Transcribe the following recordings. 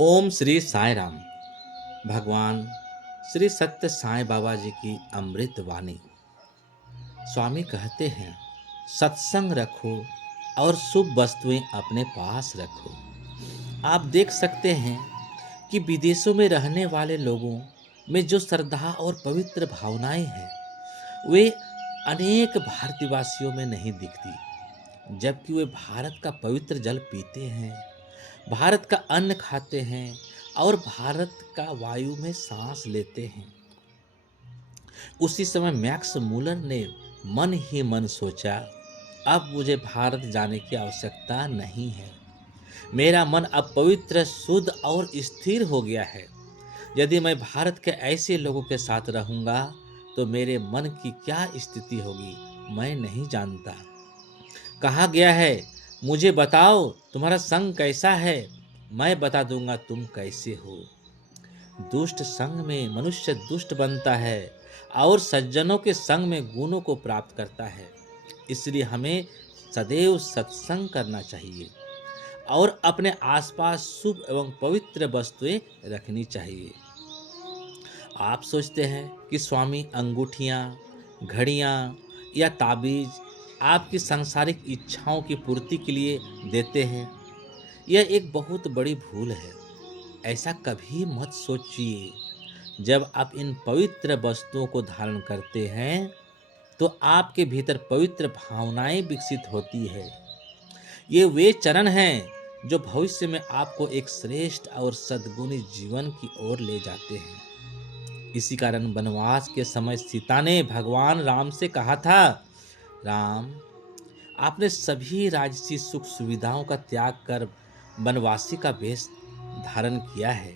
ओम श्री साई राम। भगवान श्री सत्य साईं बाबा जी की अमृत वाणी। स्वामी कहते हैं, सत्संग रखो और शुभ वस्तुएं अपने पास रखो। आप देख सकते हैं कि विदेशों में रहने वाले लोगों में जो श्रद्धा और पवित्र भावनाएं हैं, वे अनेक भारतवासियों में नहीं दिखती। जबकि वे भारत का पवित्र जल पीते हैं, भारत का अन्न खाते हैं और भारत का वायु में सांस लेते हैं। उसी समय मैक्स मूलर ने मन ही मन सोचा, अब मुझे भारत जाने की आवश्यकता नहीं है। मेरा मन अब पवित्र, शुद्ध और स्थिर हो गया है। यदि मैं भारत के ऐसे लोगों के साथ रहूंगा तो मेरे मन की क्या स्थिति होगी, मैं नहीं जानता। कहा गया है, मुझे बताओ तुम्हारा संग कैसा है, मैं बता दूंगा तुम कैसे हो। दुष्ट संग में मनुष्य दुष्ट बनता है और सज्जनों के संग में गुणों को प्राप्त करता है। इसलिए हमें सदैव सत्संग करना चाहिए और अपने आसपास शुभ एवं पवित्र वस्तुएं रखनी चाहिए। आप सोचते हैं कि स्वामी अंगूठियां, घड़ियां या ताबीज आपकी सांसारिक इच्छाओं की पूर्ति के लिए देते हैं। यह एक बहुत बड़ी भूल है। ऐसा कभी मत सोचिए। जब आप इन पवित्र वस्तुओं को धारण करते हैं तो आपके भीतर पवित्र भावनाएं विकसित होती है। ये वे चरण हैं जो भविष्य में आपको एक श्रेष्ठ और सद्गुणी जीवन की ओर ले जाते हैं। इसी कारण वनवास के समय सीता ने भगवान राम से कहा था, राम, आपने सभी राजसी सुख सुविधाओं का त्याग कर वनवासी का वेश धारण किया है।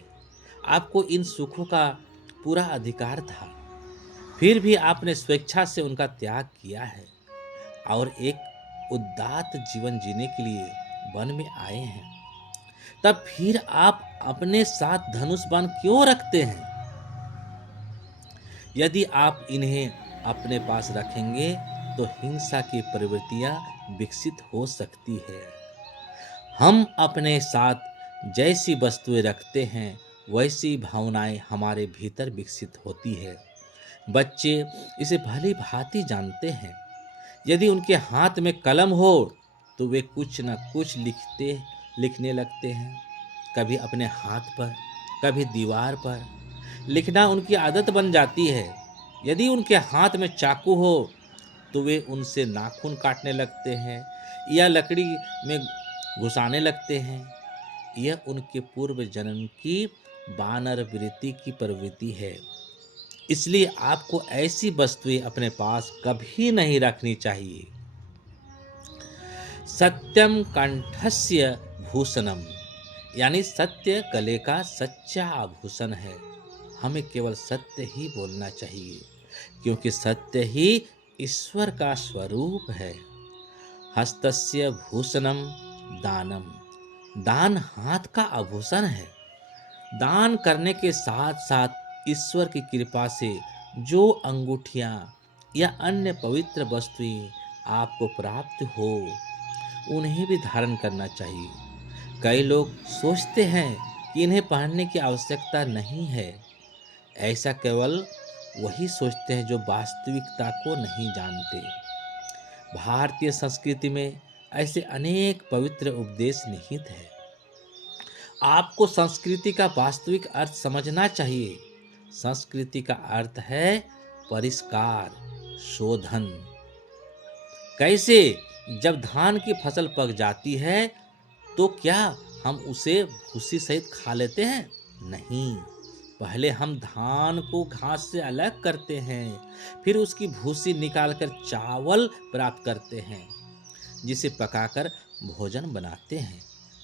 आपको इन सुखों का पूरा अधिकार था, फिर भी आपने स्वेच्छा से उनका त्याग किया है और एक उदात्त जीवन जीने के लिए वन में आए हैं। तब फिर आप अपने साथ धनुष बाण क्यों रखते हैं? यदि आप इन्हें अपने पास रखेंगे तो हिंसा की प्रवृत्तियां विकसित हो सकती है। हम अपने साथ जैसी वस्तुएं रखते हैं वैसी भावनाएं हमारे भीतर विकसित होती है। बच्चे इसे भली भांति जानते हैं। यदि उनके हाथ में कलम हो तो वे कुछ न कुछ लिखने लगते हैं। कभी अपने हाथ पर, कभी दीवार पर। लिखना उनकी आदत बन जाती है। यदि उनके हाथ में चाकू हो तो वे उनसे नाखून काटने लगते हैं या लकड़ी में घुसाने लगते हैं। यह उनके पूर्व जन्म की वानर वृत्ति की प्रवृत्ति है। इसलिए आपको ऐसी वस्तुएं अपने पास कभी नहीं रखनी चाहिए। सत्यम कंठस्य भूषणम, यानी सत्य गले का सच्चा आभूषण है। हमें केवल सत्य ही बोलना चाहिए, क्योंकि सत्य ही ईश्वर का स्वरूप है। हस्तस्य भूषणम दानम, दान हाथ का आभूषण है। दान करने के साथ साथ ईश्वर की कृपा से जो अंगूठियां या अन्य पवित्र वस्तुएं आपको प्राप्त हो, उन्हें भी धारण करना चाहिए। कई लोग सोचते हैं कि इन्हें पहनने की आवश्यकता नहीं है। ऐसा केवल वही सोचते हैं जो वास्तविकता को नहीं जानते। भारतीय संस्कृति में ऐसे अनेक पवित्र उपदेश निहित हैं। आपको संस्कृति का वास्तविक अर्थ समझना चाहिए। संस्कृति का अर्थ है परिष्कार, शोधन। कैसे? जब धान की फसल पक जाती है तो क्या हम उसे भूसी सहित खा लेते हैं? नहीं। पहले हम धान को घास से अलग करते हैं, फिर उसकी भूसी निकालकर चावल प्राप्त करते हैं, जिसे पकाकर भोजन बनाते हैं।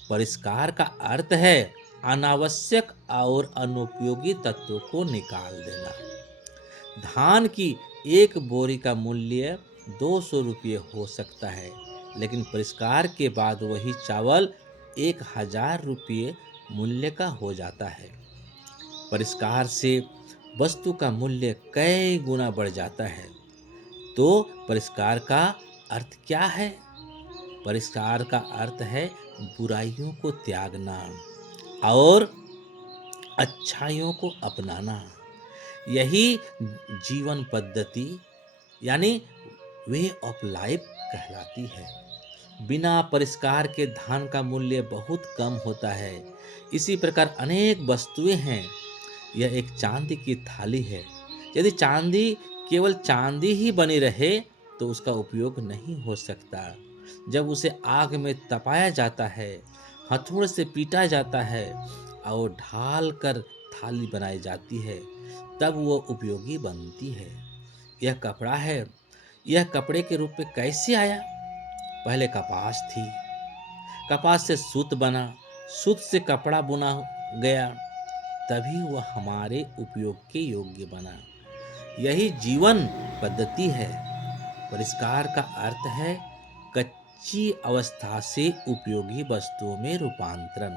परिष्कार का अर्थ है अनावश्यक और अनुपयोगी तत्वों को निकाल देना। धान की एक बोरी का मूल्य 200 रुपये हो सकता है, लेकिन परिष्कार के बाद वही चावल 1000 रुपये मूल्य का हो जाता है। परिष्कार से वस्तु का मूल्य कई गुना बढ़ जाता है। तो परिष्कार का अर्थ क्या है? परिष्कार का अर्थ है बुराइयों को त्यागना और अच्छाइयों को अपनाना, यही जीवन पद्धति यानी वे ऑफ लाइफ कहलाती है। बिना परिष्कार के धन का मूल्य बहुत कम होता है। इसी प्रकार अनेक वस्तुएं हैं। यह एक चांदी की थाली है। यदि चांदी केवल चांदी ही बनी रहे तो उसका उपयोग नहीं हो सकता। जब उसे आग में तपाया जाता है, हथौड़े से पीटा जाता है और ढाल कर थाली बनाई जाती है, तब वो उपयोगी बनती है। यह कपड़ा है। यह कपड़े के रूप में कैसे आया? पहले कपास थी, कपास से सूत बना, सूत से कपड़ा बुना गया, तभी वह हमारे उपयोग के योग्य बना। यही जीवन पद्धति है। परिष्कार का अर्थ है कच्ची अवस्था से उपयोगी वस्तुओं में रूपांतरण।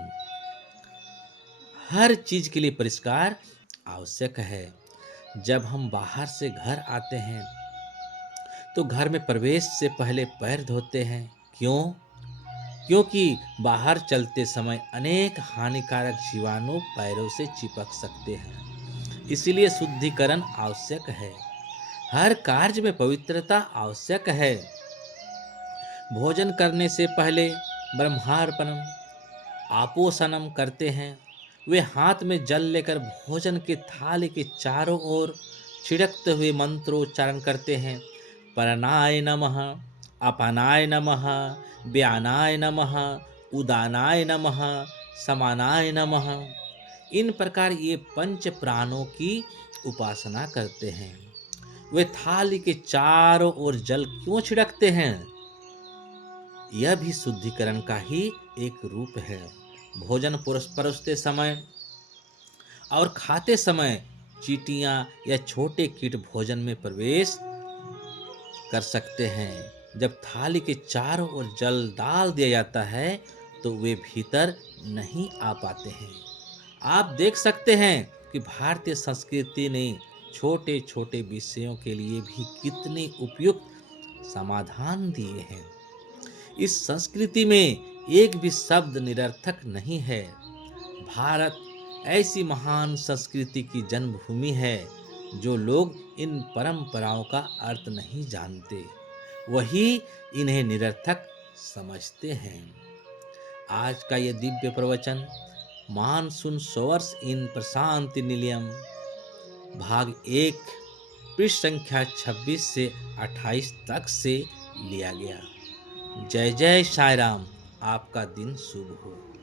हर चीज के लिए परिष्कार आवश्यक है। जब हम बाहर से घर आते हैं तो घर में प्रवेश से पहले पैर धोते हैं। क्यों? क्योंकि बाहर चलते समय अनेक हानिकारक जीवाणु पैरों से चिपक सकते हैं। इसलिए शुद्धिकरण आवश्यक है। हर कार्य में पवित्रता आवश्यक है। भोजन करने से पहले ब्रह्मार्पणम आपोषणम करते हैं। वे हाथ में जल लेकर भोजन की थाली के चारों ओर छिड़कते हुए मंत्रोच्चारण करते हैं। परनाय नमः, अपानाय नमः, व्यानाय नमः, उदानाय नमः, समानाय नमः। इन प्रकार ये पंच प्राणों की उपासना करते हैं। वे थाली के चारों ओर जल क्यों छिड़कते हैं? यह भी शुद्धिकरण का ही एक रूप है। भोजन परोसते समय और खाते समय चींटियां या छोटे कीट भोजन में प्रवेश कर सकते हैं। जब थाली के चारों ओर जल डाल दिया जाता है तो वे भीतर नहीं आ पाते हैं। आप देख सकते हैं कि भारतीय संस्कृति ने छोटे छोटे विषयों के लिए भी कितने उपयुक्त समाधान दिए हैं। इस संस्कृति में एक भी शब्द निरर्थक नहीं है। भारत ऐसी महान संस्कृति की जन्मभूमि है। जो लोग इन परंपराओं का अर्थ नहीं जानते, वही इन्हें निरर्थक समझते हैं। आज का ये दिव्य प्रवचन मानसून शोवर्स इन प्रशांति निलयम भाग 1 पृष्ठ संख्या 26 से 28 तक से लिया गया। जय जय साई राम। आपका दिन शुभ हो।